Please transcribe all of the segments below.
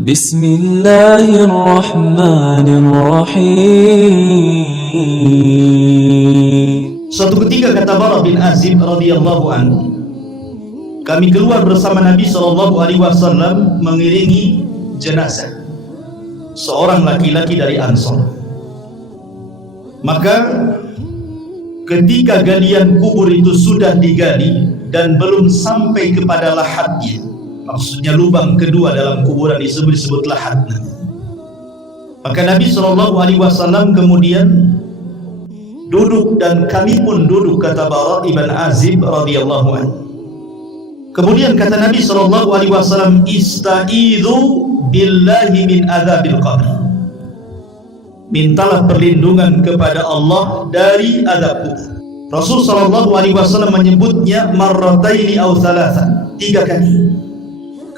Bismillahirrahmanirrahim. Suatu ketika kata Bara bin Azib radhiyallahu anhu, kami keluar bersama Nabi SAW mengiringi jenazah seorang laki-laki dari Ansor. Maka ketika galian kubur itu sudah digali dan belum sampai kepada lahatnya, maksudnya lubang kedua dalam kuburan disebut lahat, maka Nabi SAW kemudian duduk dan kami pun duduk, kata Bara ibn Azib radhiyallahu anhu. Kemudian kata Nabi SAW, ista'idhu billahi min adzabil qabr. Mintalah perlindungan kepada Allah dari azab kubur. Rasul SAW menyebutnya marrataini aw thalathan, 3 kali.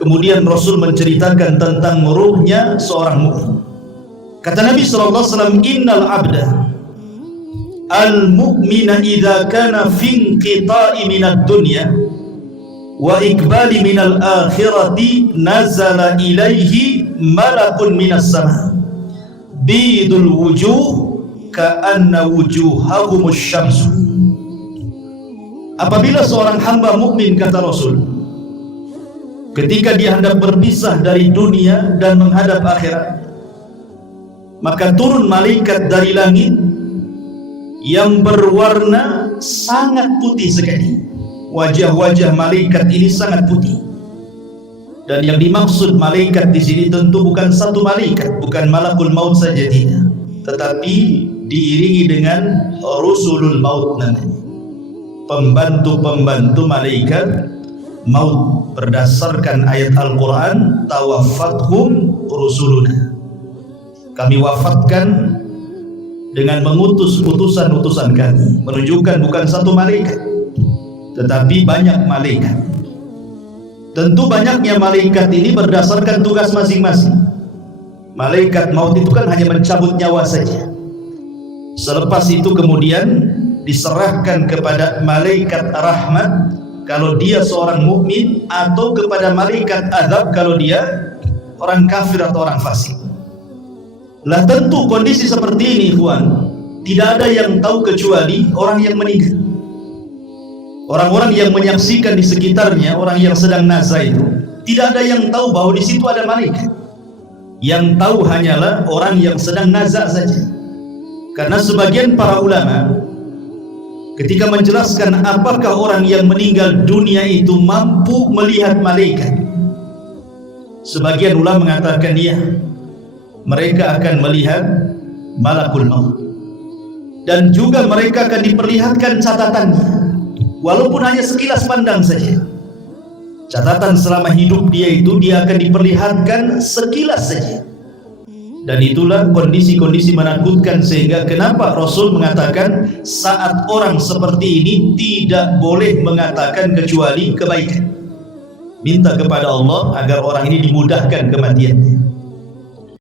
Kemudian Rasul menceritakan tentang ruhnya seorang mukmin. Kata Nabi SAW, innal abda al-mu'mina idza kana fi inqita'i minad dunya wa ikbali minal akhirati nazala ilaihi malakun minas sama bidul wujuh ka'anna wujuhahumus syamsu. Apabila seorang hamba mukmin, kata Rasul, ketika dia hendak berpisah dari dunia dan menghadap akhirat, maka turun malaikat dari langit yang berwarna sangat putih sekali. Wajah-wajah malaikat ini sangat putih. Dan yang dimaksud malaikat di sini tentu bukan satu malaikat, bukan malakul maut saja, tidak, tetapi diiringi dengan rusulul maut, namanya pembantu-pembantu malaikat maut, berdasarkan ayat Al-Quran, tawaffathum rusuluna, kami wafatkan dengan mengutus utusan-utusan kami. Menunjukkan bukan satu malaikat, tetapi banyak malaikat. Tentu banyaknya malaikat ini berdasarkan tugas masing-masing. Malaikat maut itu kan hanya mencabut nyawa saja. Selepas itu kemudian diserahkan kepada malaikat rahmat kalau dia seorang mukmin, atau kepada malaikat azab kalau dia orang kafir atau orang fasik. Lah tentu kondisi seperti ini, ikhwan, tidak ada yang tahu kecuali orang yang meninggal. Orang-orang yang menyaksikan di sekitarnya, orang yang sedang nazar itu, tidak ada yang tahu bahwa di situ ada malaikat. Yang tahu hanyalah orang yang sedang nazar saja. Karena sebagian para ulama ketika menjelaskan apakah orang yang meninggal dunia itu mampu melihat malaikat, sebagian ulama mengatakan iya, mereka akan melihat malakul maut, dan juga mereka akan diperlihatkan catatannya, walaupun hanya sekilas pandang saja. Catatan selama hidup dia itu dia akan diperlihatkan sekilas saja. Dan itulah kondisi-kondisi menakutkan, sehingga kenapa Rasul mengatakan saat orang seperti ini tidak boleh mengatakan kecuali kebaikan. Minta kepada Allah agar orang ini dimudahkan kematiannya.